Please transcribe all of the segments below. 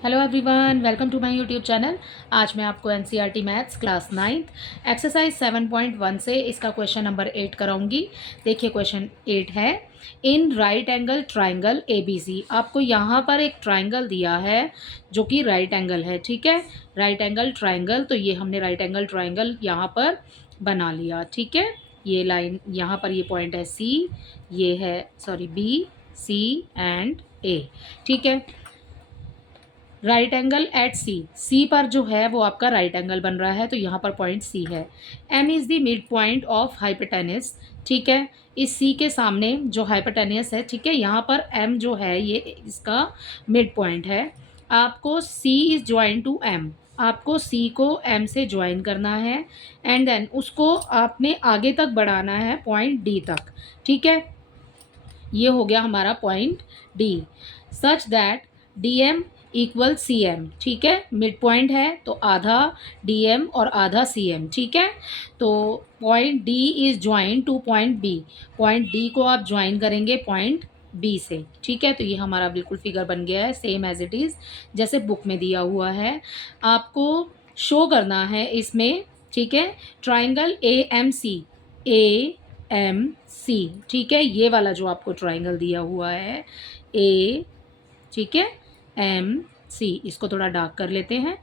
Hello everyone, welcome to my YouTube channel. आज मैं आपको NCERT maths class 9th exercise 7.1 से इसका क्वेश्चन नंबर 8 कराऊंगी। देखिए क्वेश्चन 8 है, in right angle triangle ABC. आपको यहाँ पर एक ट्राइंगल दिया है जो कि राइट एंगल है, ठीक है। राइट एंगल ट्राइंगल, तो ये हमने राइट एंगल ट्राइंगल यहाँ पर बना लिया, ठीक है। ये लाइन यहाँ पर, ये पॉइंट है सी, ये है बी, सी एंड ए, ठीक है। राइट एंगल एट सी, सी पर जो है वो आपका राइट एंगल बन रहा है, तो यहाँ पर पॉइंट सी है। M is the mid point of hypotenuse, ठीक है। इस सी के सामने जो हाइपोटेनस है, ठीक है, यहाँ पर एम जो है ये इसका मिड पॉइंट है। आपको सी इज़ ज्वाइन टू एम, आपको सी को एम से ज्वाइन करना है एंड देन उसको आपने आगे तक बढ़ाना है पॉइंट डी तक, ठीक है। ये हो गया हमारा point D, such that D M equal C M, ठीक है। मिड पॉइंट है तो आधा डी एम और आधा सी एम, ठीक है। तो point D is join to point B, point D को आप ज्वाइन करेंगे पॉइंट बी से, ठीक है। तो ये हमारा बिल्कुल फिगर बन गया है, सेम एज इट इज़ जैसे बुक में दिया हुआ है। आपको शो करना है इसमें, ठीक है, triangle A M C, A M C, ठीक है। ये वाला जो आपको ट्राइंगल दिया हुआ है ए, ठीक है, एम सी, इसको थोड़ा डार्क कर लेते हैं।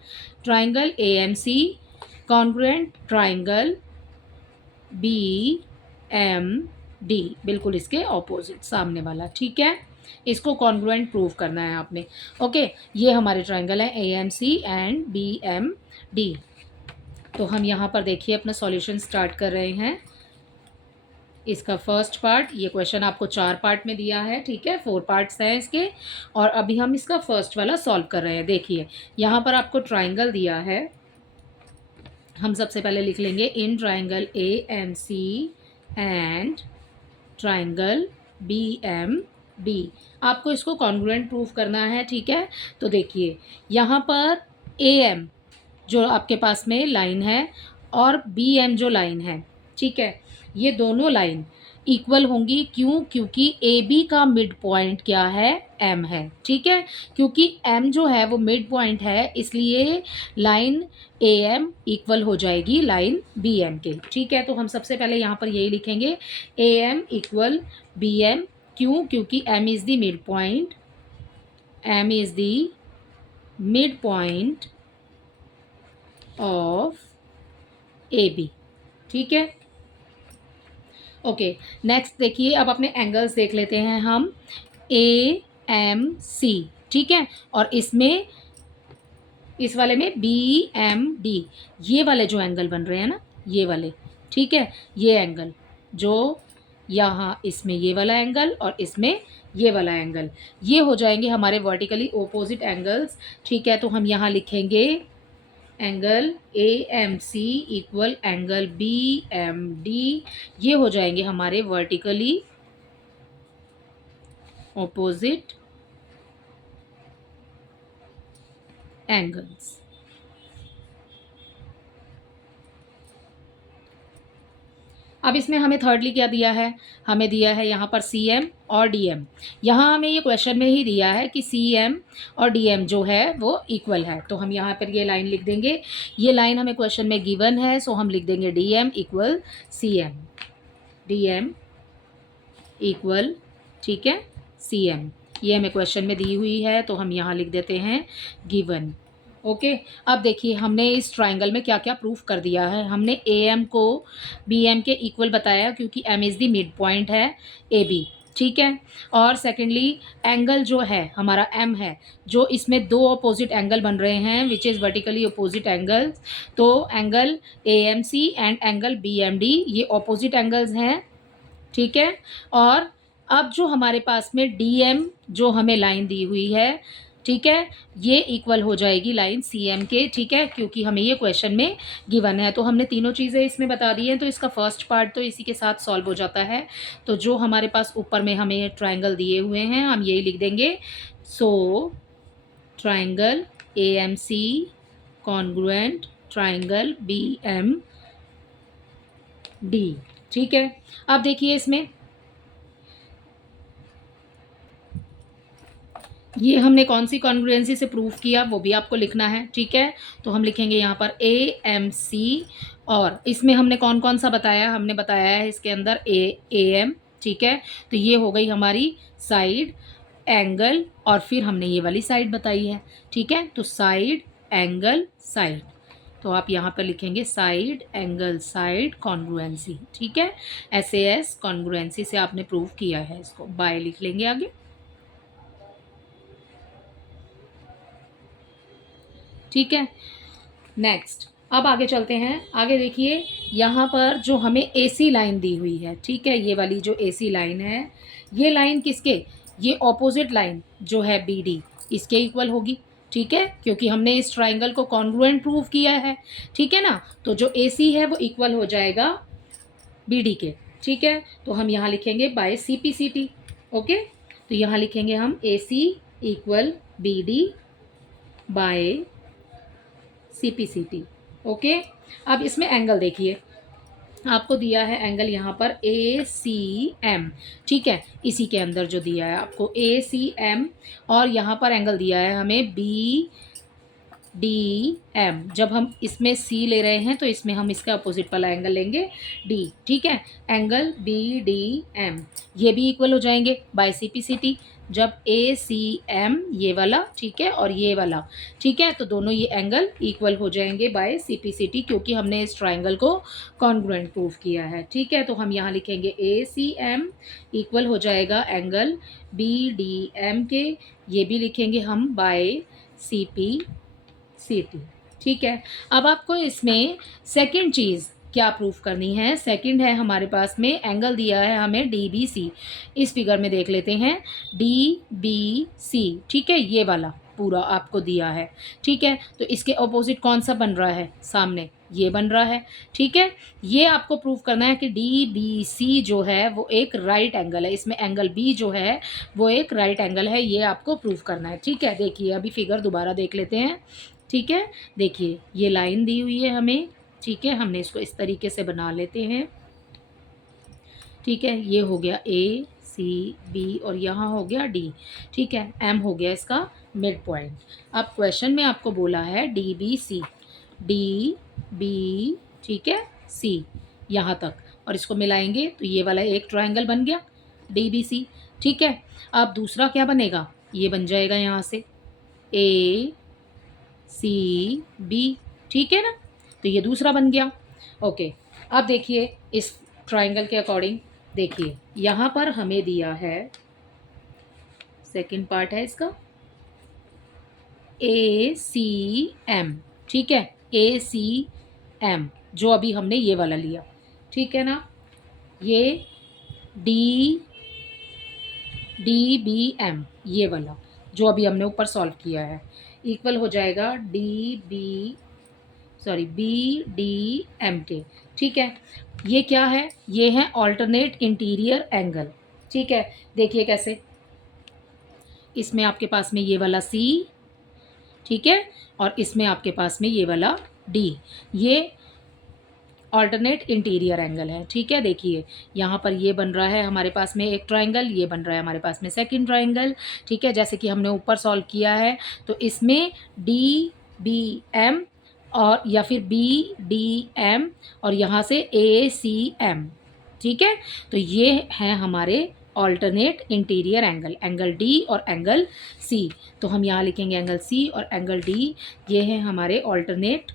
Triangle A M C congruent triangle B M D, बिल्कुल इसके ऑपोजिट सामने वाला, ठीक है। इसको कॉन्ग्रुएंट प्रूव करना है आपने, ओके। ये हमारे ट्राइंगल है A M C and B M D. तो हम यहाँ पर देखिए अपना सॉल्यूशन स्टार्ट कर रहे हैं। इसका फर्स्ट पार्ट, ये क्वेश्चन आपको 4 पार्ट में दिया है, ठीक है, 4 पार्ट्स हैं इसके, और अभी हम इसका फर्स्ट वाला सॉल्व कर रहे हैं। देखिए यहाँ पर आपको ट्राइंगल दिया है, हम सबसे पहले लिख लेंगे in triangle A M C and triangle B M D. आपको इसको कॉन्ग्रुएंट प्रूफ करना है, ठीक है। तो देखिए यहाँ पर ए एम जो आपके पास में लाइन है और बी एम जो लाइन है, ठीक है, ये दोनों लाइन इक्वल होंगी। क्यों? क्योंकि ए बी का मिड पॉइंट क्या है, एम है, ठीक है। क्योंकि एम जो है वो मिड पॉइंट है, इसलिए लाइन ए एम इक्वल हो जाएगी लाइन बी एम के, ठीक है। तो हम सबसे पहले यहाँ पर यही लिखेंगे, A M equal B M. क्यों? क्योंकि M is the mid point, M is the mid point of A B, ठीक है, ओके। नेक्स्ट देखिए, अब अपने एंगल्स देख लेते हैं हम, ए एम सी, ठीक है, और इसमें इस वाले में बी एम डी, ये वाले जो एंगल बन रहे हैं ना, ये वाले, ठीक है, ये एंगल जो यहाँ इसमें ये वाला एंगल और इसमें ये वाला एंगल, ये हो जाएंगे हमारे वर्टिकली ओपोजिट एंगल्स, ठीक है। तो हम यहाँ लिखेंगे angle A M C equal angle B M D, ये हो जाएंगे हमारे वर्टिकली ऑपोजिट एंगल्स। अब इसमें हमें थर्डली क्या दिया है, हमें दिया है यहाँ पर सी एम और डी एम। यहाँ हमें ये क्वेश्चन में ही दिया है कि सी एम और डी एम जो है वो इक्वल है, तो हम यहाँ पर ये लाइन लिख देंगे। ये लाइन हमें क्वेश्चन में गिवन है, सो हम लिख देंगे D M equal C M, D M equal, ठीक है, सी एम। ये हमें क्वेश्चन में दी हुई है, तो हम यहाँ लिख देते हैं गिवन, ओके। अब देखिए हमने इस ट्राइंगल में क्या क्या प्रूफ कर दिया है। हमने ए एम को बी एम के इक्वल बताया, क्योंकि M is the mid point है ए बी, ठीक है। और सेकेंडली एंगल जो है हमारा एम है, जो इसमें दो अपोजिट एंगल बन रहे हैं which is vertically opposite angles, तो angle A M C and angle B M D ये अपोजिट एंगल्स हैं, ठीक है। और अब जो हमारे पास में डी एम जो हमें लाइन दी हुई है, ठीक है, ये इक्वल हो जाएगी लाइन सी एम के, ठीक है, क्योंकि हमें ये क्वेश्चन में गिवन है। तो हमने तीनों चीज़ें इसमें बता दी हैं, तो इसका फर्स्ट पार्ट तो इसी के साथ सॉल्व हो जाता है। तो जो हमारे पास ऊपर में हमें ट्राइंगल दिए हुए हैं हम यही लिख देंगे, so triangle A M C congruent triangle B M D, ठीक है। अब देखिए इसमें ये हमने कौन सी कॉन्ग्रुएंसी से प्रूव किया वो भी आपको लिखना है, ठीक है। तो हम लिखेंगे यहाँ पर AMC, और इसमें हमने कौन कौन सा बताया, हमने बताया है इसके अंदर AM, ठीक है। तो ये हो गई हमारी साइड एंगल, और फिर हमने ये वाली साइड बताई है, ठीक है। तो साइड एंगल साइड, तो आप यहाँ पर लिखेंगे साइड एंगल साइड कॉन्ग्रुएंसी, ठीक है। SAS कॉन्ग्रुएंसी से आपने प्रूव किया है इसको, बाय लिख लेंगे आगे, ठीक है। नेक्स्ट, अब आगे चलते हैं। आगे देखिए, यहाँ पर जो हमें AC लाइन दी हुई है, ठीक है, ये वाली जो AC लाइन है, ये लाइन किसके, ये ऑपोजिट लाइन जो है BD, इसके इक्वल होगी, ठीक है, क्योंकि हमने इस ट्राइंगल को कॉन्ग्रुएंट प्रूव किया है, ठीक है ना। तो जो AC है वो इक्वल हो जाएगा BD के, ठीक है। तो हम यहाँ लिखेंगे बाय CPCT, ओके। तो यहाँ लिखेंगे हम AC equal BD by CPCT, okay. अब इसमें एंगल देखिए, आपको दिया है एंगल यहाँ पर ACM, ठीक है, इसी के अंदर जो दिया है आपको ACM, और यहाँ पर एंगल दिया है हमें BDM। जब हम इसमें C ले रहे हैं तो इसमें हम इसके अपोजिट वाला एंगल लेंगे D, ठीक है। एंगल BDM ये भी इक्वल हो जाएंगे बाय CPCT, जब ACM ये वाला, ठीक है, और ये वाला, ठीक है, तो दोनों ये एंगल इक्वल हो जाएंगे बाय CPCT, क्योंकि हमने इस ट्राइंगल को कॉन्ग्रुएंट प्रूव किया है, ठीक है। तो हम यहाँ लिखेंगे ACM इक्वल हो जाएगा एंगल BDM के, ये भी लिखेंगे हम बाय CPCT, ठीक है। अब आपको इसमें सेकंड चीज़ क्या प्रूफ करनी है, सेकंड है हमारे पास में एंगल दिया है हमें DBC, इस फिगर में देख लेते हैं DBC, ठीक है, ये वाला पूरा आपको दिया है, ठीक है। तो इसके ऑपोजिट कौन सा बन रहा है, सामने ये बन रहा है, ठीक है। ये आपको प्रूफ करना है कि DBC जो है वो एक राइट एंगल है, इसमें एंगल B जो है वो एक राइट एंगल है, ये आपको प्रूफ करना है, ठीक है। देखिए अभी फिगर दोबारा देख लेते हैं, ठीक है। देखिए ये लाइन दी हुई है हमें, ठीक है, हमने इसको इस तरीके से बना लेते हैं, ठीक है। ये हो गया ACB और यहाँ हो गया D, ठीक है। M हो गया इसका मिड पॉइंट। अब क्वेश्चन में आपको बोला है DBC, DB, ठीक है, C यहाँ तक, और इसको मिलाएंगे तो ये वाला एक ट्रायंगल बन गया DBC, ठीक है। अब दूसरा क्या बनेगा, ये बन जाएगा यहाँ से ACB, ठीक है ना। तो ये दूसरा बन गया, ओके। अब देखिए इस ट्राइंगल के अकॉर्डिंग, देखिए यहाँ पर हमें दिया है, सेकंड पार्ट है इसका ACM, ठीक है, ACM जो अभी हमने ये वाला लिया, ठीक है ना। ये DBM ये वाला जो अभी हमने ऊपर सॉल्व किया है, इक्वल हो जाएगा BDM के, ठीक है। ये क्या है, ये है ऑल्टरनेट इंटीरियर एंगल, ठीक है। देखिए कैसे, इसमें आपके पास में ये वाला C, ठीक है, और इसमें आपके पास में ये वाला D, ये ऑल्टरनेट इंटीरियर एंगल है, ठीक है। देखिए यहाँ पर ये बन रहा है हमारे पास में एक ट्राइंगल, ये बन रहा है हमारे पास में सेकंड ट्राइंगल, ठीक है, जैसे कि हमने ऊपर सॉल्व किया है। तो इसमें DBM और या फिर BDM और यहाँ से ACM, ठीक है। तो ये हैं हमारे alternate interior angle, angle D और एंगल C। तो हम यहाँ लिखेंगे एंगल C और एंगल D, ये हैं हमारे ऑल्टरनेट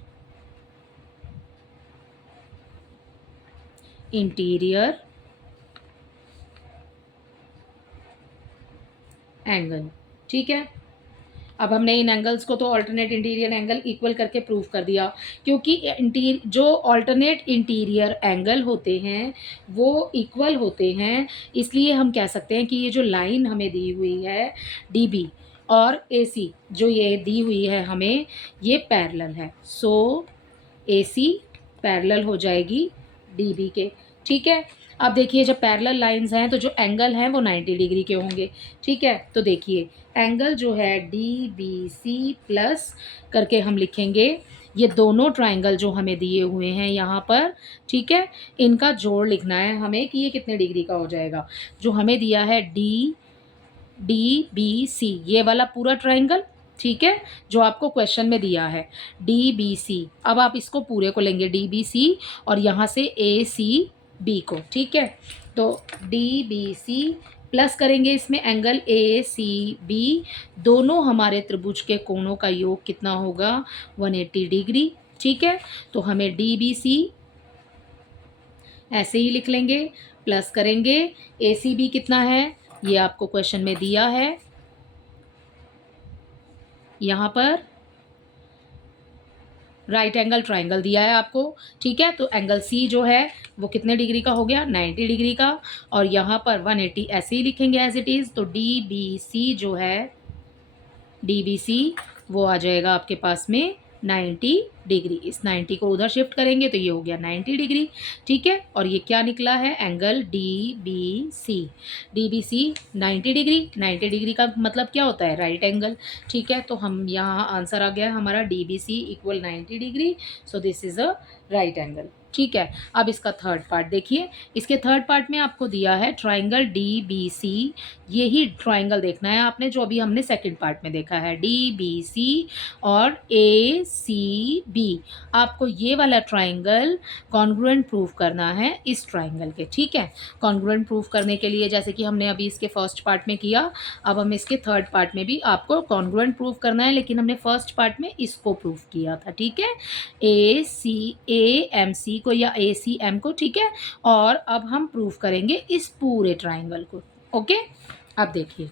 इंटीरियर एंगल, ठीक है। अब हमने इन एंगल्स को तो ऑल्टरनेट इंटीरियर एंगल इक्वल करके प्रूव कर दिया, क्योंकि जो ऑल्टरनेट इंटीरियर एंगल होते हैं वो इक्वल होते हैं, इसलिए हम कह सकते हैं कि ये जो लाइन हमें दी हुई है DB और AC जो ये दी हुई है हमें, ये पैरेलल है। सो AC पैरेलल हो जाएगी DB के, ठीक है। अब देखिए जब पैरेलल लाइंस हैं तो जो एंगल हैं वो 90 डिग्री के होंगे, ठीक है। तो देखिए एंगल जो है DBC प्लस करके हम लिखेंगे, ये दोनों ट्राइंगल जो हमें दिए हुए हैं यहाँ पर, ठीक है, इनका जोड़ लिखना है हमें कि ये कितने डिग्री का हो जाएगा। जो हमें दिया है DBC, ये वाला पूरा ट्राइंगल, ठीक है, जो आपको क्वेश्चन में दिया है DBC। अब आप इसको पूरे को लेंगे DBC और यहाँ से ACB को, ठीक है। तो DBC प्लस करेंगे इसमें एंगल ACB, दोनों हमारे त्रिभुज के कोणों का योग कितना होगा 180 डिग्री, ठीक है। तो हमें DBC ऐसे ही लिख लेंगे, प्लस करेंगे ACB कितना है, ये आपको क्वेश्चन में दिया है, यहाँ पर राइट एंगल ट्राइंगल दिया है आपको, ठीक है। तो एंगल C जो है वो कितने डिग्री का हो गया 90 डिग्री का, और यहाँ पर 180 ऐसे ही लिखेंगे एज इट इज़। तो DBC जो है, DBC वो आ जाएगा आपके पास में 90 डिग्री। इस 90 को उधर शिफ्ट करेंगे तो ये हो गया 90 डिग्री, ठीक है। और ये क्या निकला है angle DBC। DBC 90 degree, 90 degree का मतलब क्या होता है राइट एंगल, ठीक है। तो हम यहाँ आंसर आ गया हमारा DBC equal 90 degree, so this is a right angle, ठीक है। अब इसका थर्ड पार्ट देखिए, इसके थर्ड पार्ट में आपको दिया है ट्राइंगल DBC, यही ट्राइंगल देखना है आपने जो अभी हमने सेकंड पार्ट में देखा है, DBC और ACB। आपको ये वाला ट्राइंगल कॉन्ग्रुएंट प्रूफ करना है इस ट्राइंगल के, ठीक है। कॉन्ग्रुएंट प्रूफ करने के लिए जैसे कि हमने अभी इसके फर्स्ट पार्ट में किया, अब हम इसके थर्ड पार्ट में भी आपको कॉन्ग्रुएंट प्रूफ करना है, लेकिन हमने फर्स्ट पार्ट में इसको प्रूफ किया था, ठीक है, AMC को या ACM को, ठीक है। और अब हम प्रूफ करेंगे इस पूरे ट्राइंगल को, ओके। अब देखिए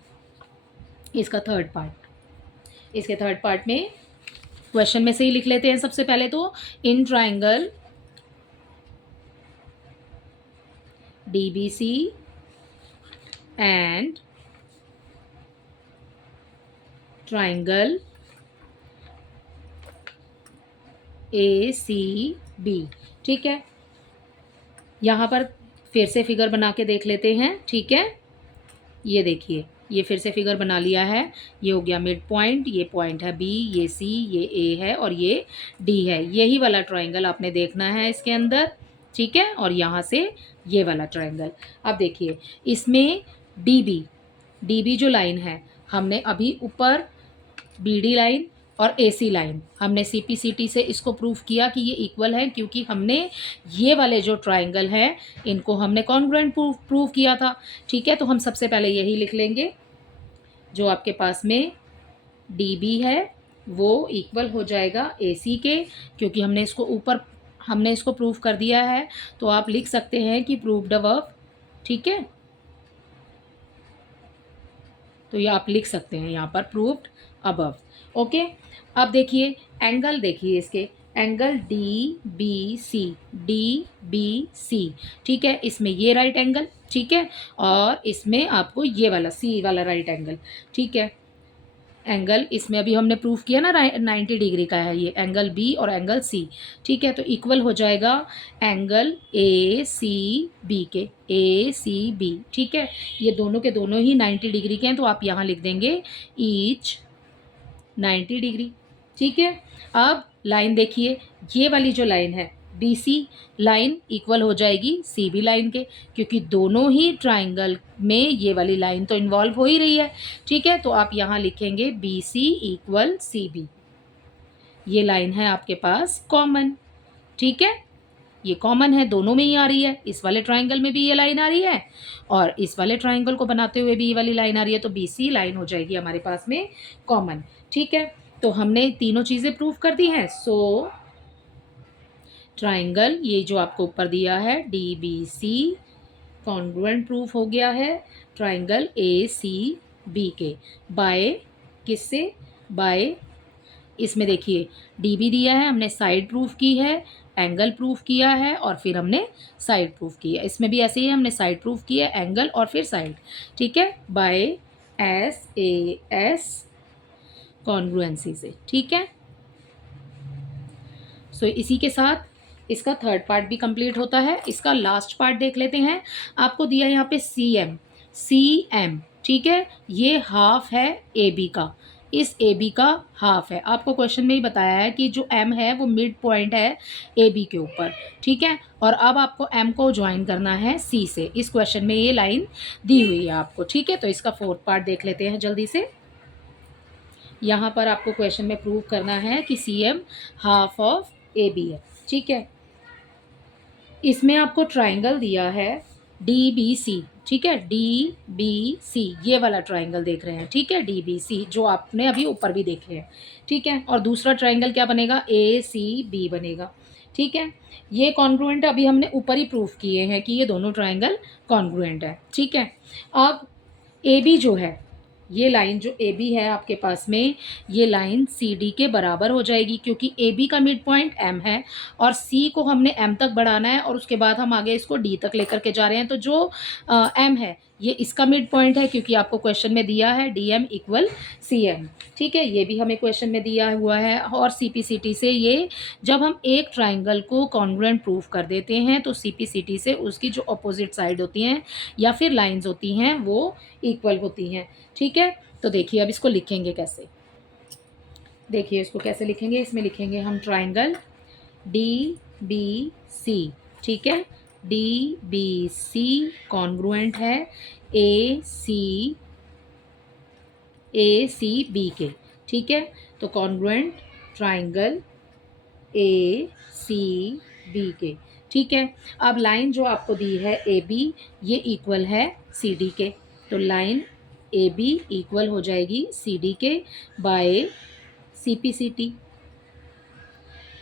इसका थर्ड पार्ट, इसके थर्ड पार्ट में क्वेश्चन में से ही लिख लेते हैं सबसे पहले तो, in triangle DBC and triangle ACB, ठीक है। यहाँ पर फिर से फिगर बना के देख लेते हैं, ठीक है। ये देखिए, ये फिर से फिगर बना लिया है, ये हो गया मिड पॉइंट, ये पॉइंट है B, ये C, ये A है और ये D है। यही वाला ट्राइंगल आपने देखना है इसके अंदर, ठीक है। और यहाँ से ये वाला ट्राइंगल, अब देखिए इसमें DB जो लाइन है, हमने अभी ऊपर BD लाइन और AC लाइन हमने CPCT से इसको प्रूफ किया कि ये इक्वल है, क्योंकि हमने ये वाले जो ट्राइंगल हैं इनको हमने कॉन्ग्रुएंट प्रूफ किया था, ठीक है। तो हम सबसे पहले यही लिख लेंगे, जो आपके पास में DB है वो इक्वल हो जाएगा AC के, क्योंकि हमने इसको ऊपर हमने इसको प्रूफ कर दिया है। तो आप लिख सकते हैं कि प्रूव्ड अबव, ठीक है। तो ये आप लिख सकते हैं यहाँ पर प्रूव्ड अबव, ओके। अब देखिए एंगल, देखिए इसके एंगल DBC, ठीक है। इसमें ये राइट एंगल, ठीक है, और इसमें आपको ये वाला C वाला राइट एंगल, ठीक है। एंगल इसमें अभी हमने प्रूफ किया ना 90 डिग्री का है ये एंगल B और एंगल C, ठीक है। तो इक्वल हो जाएगा एंगल ACB के, ACB, ठीक है। ये दोनों के दोनों ही 90 डिग्री के हैं, तो आप यहाँ लिख देंगे ईच 90 डिग्री, ठीक है। अब लाइन देखिए, ये वाली जो लाइन है BC लाइन इक्वल हो जाएगी CB लाइन के, क्योंकि दोनों ही ट्राइंगल में ये वाली लाइन तो इन्वॉल्व हो ही रही है, ठीक है। तो आप यहाँ लिखेंगे BC इक्वल CB, ये लाइन है आपके पास कॉमन, ठीक है। ये कॉमन है, दोनों में ही आ रही है, इस वाले ट्राइंगल में भी ये लाइन आ रही है और इस वाले ट्राइंगल को बनाते हुए भी ये वाली लाइन आ रही है, तो BC लाइन हो जाएगी हमारे पास में कॉमन, ठीक है। तो हमने तीनों चीज़ें प्रूफ कर दी हैं। सो ट्राइंगल ये जो आपको ऊपर दिया है DBC कॉन्ग्रुएंट प्रूफ हो गया है ट्राइंगल ACB के, बाय किससे, बाय इसमें देखिए DB दिया है, हमने साइड प्रूफ की है, एंगल प्रूफ किया है और फिर हमने साइड प्रूफ किया। इसमें भी ऐसे ही हमने साइड प्रूफ किया, एंगल और फिर साइड, ठीक है, बाय SAS कॉन्ग्रुएंसी से, ठीक है। सो इसी के साथ इसका थर्ड पार्ट भी कंप्लीट होता है। इसका लास्ट पार्ट देख लेते हैं। आपको दिया यहाँ पे CM, ठीक है, ये हाफ है AB का, इस ए बी का हाफ है। आपको क्वेश्चन में ही बताया है कि जो एम है वो मिड पॉइंट है ए बी के ऊपर, ठीक है। और अब आपको एम को ज्वाइन करना है सी से। इस क्वेश्चन में ये लाइन दी हुई है आपको, ठीक है। तो इसका फोर्थ पार्ट देख लेते हैं जल्दी से। यहाँ पर आपको क्वेश्चन में प्रूव करना है कि C M half of A B है, ठीक है। इसमें आपको ट्राइंगल दिया है डी बी सी, ठीक है। डी बी सी ये वाला ट्राइंगल देख रहे हैं, ठीक है। डी बी सी जो आपने अभी ऊपर भी देखे हैं, ठीक है। और दूसरा ट्राइंगल क्या बनेगा, ए सी बी बनेगा, ठीक है। ये कॉन्ग्रुएंट अभी हमने ऊपर ही प्रूफ किए हैं कि ये दोनों ट्राइंगल कॉन्ग्रुएंट है, ठीक है। अब ए बी जो है, ये लाइन जो ए बी है आपके पास में, ये लाइन सी डी के बराबर हो जाएगी, क्योंकि ए बी का मिड पॉइंट एम है और सी को हमने एम तक बढ़ाना है और उसके बाद हम आगे इसको डी तक लेकर के जा रहे हैं। तो जो एम है ये इसका मिड पॉइंट है, क्योंकि आपको क्वेश्चन में दिया है D M equal C M, ठीक है। ये भी हमें क्वेश्चन में दिया हुआ है। और सी पी सी टी से ये जब हम एक ट्राइंगल को कॉन्ग्रुएंट प्रूफ कर देते हैं तो सी पी सी टी से उसकी जो अपोजिट साइड होती हैं या फिर लाइंस होती हैं वो इक्वल होती हैं, ठीक है। तो देखिए अब इसको लिखेंगे कैसे, देखिए इसको कैसे लिखेंगे। इसमें लिखेंगे हम ट्राइंगल डी बी सी, ठीक है। डी बी सी कॉन्ग्रुएंट है ए सी बी के, ठीक है। तो congruent triangle A C B के, ठीक है। अब लाइन जो आपको दी है ए बी ये इक्वल है सी डी के, तो लाइन ए बी इक्वल हो जाएगी सी डी के by C P C T,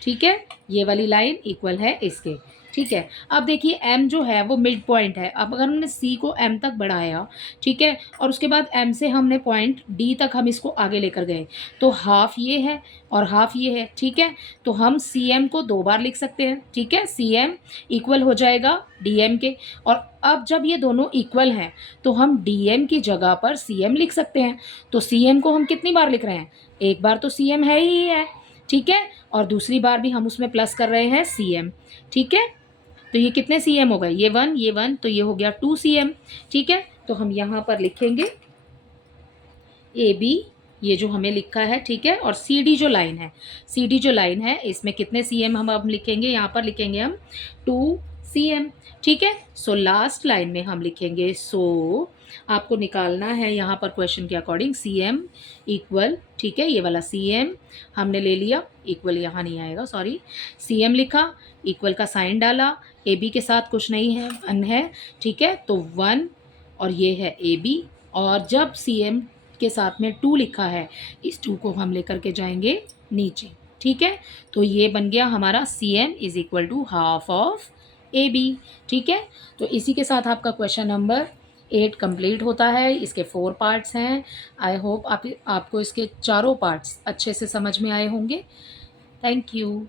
ठीक है। ये वाली लाइन इक्वल है इसके, ठीक है। अब देखिए m जो है वो मिड पॉइंट है। अब अगर हमने c को m तक बढ़ाया, ठीक है, और उसके बाद m से हमने पॉइंट d तक हम इसको आगे लेकर गए, तो हाफ ये है और हाफ ये है, ठीक है। तो हम cm को 2 बार लिख सकते हैं, ठीक है। cm इक्वल हो जाएगा dm के। और अब जब ये दोनों इक्वल हैं तो हम dm की जगह पर cm लिख सकते हैं। तो cm को हम कितनी बार लिख रहे हैं, एक बार तो cm है ही है, ठीक है। और दूसरी बार भी हम उसमें प्लस कर रहे हैं cm, ठीक है। तो ये कितने cm हो गए, ये 1 तो ये हो गया 2 cm, ठीक है। तो हम यहाँ पर लिखेंगे ए बी ये जो हमें लिखा है, ठीक है। और सी डी जो लाइन है, सी डी जो लाइन है इसमें कितने cm हम अब लिखेंगे, यहाँ पर लिखेंगे हम 2 cm, ठीक है। सो लास्ट लाइन में हम लिखेंगे आपको निकालना है यहाँ पर क्वेश्चन के अकॉर्डिंग cm इक्वल, ठीक है। ये वाला cm हमने ले लिया, इक्वल यहाँ नहीं आएगा, सॉरी। cm लिखा, इक्वल का साइन डाला, ए बी के साथ कुछ नहीं है 1 है, ठीक है। तो 1 और ये है ए बी, और जब cm के साथ में 2 लिखा है इस 2 को हम लेकर के जाएंगे नीचे, ठीक है। तो ये बन गया हमारा cm is equal to half of A B, ठीक है। तो इसी के साथ आपका क्वेश्चन नंबर 8 कंप्लीट होता है। इसके 4 पार्ट्स हैं। आई होप आपको इसके चारों पार्ट्स अच्छे से समझ में आए होंगे। Thank you.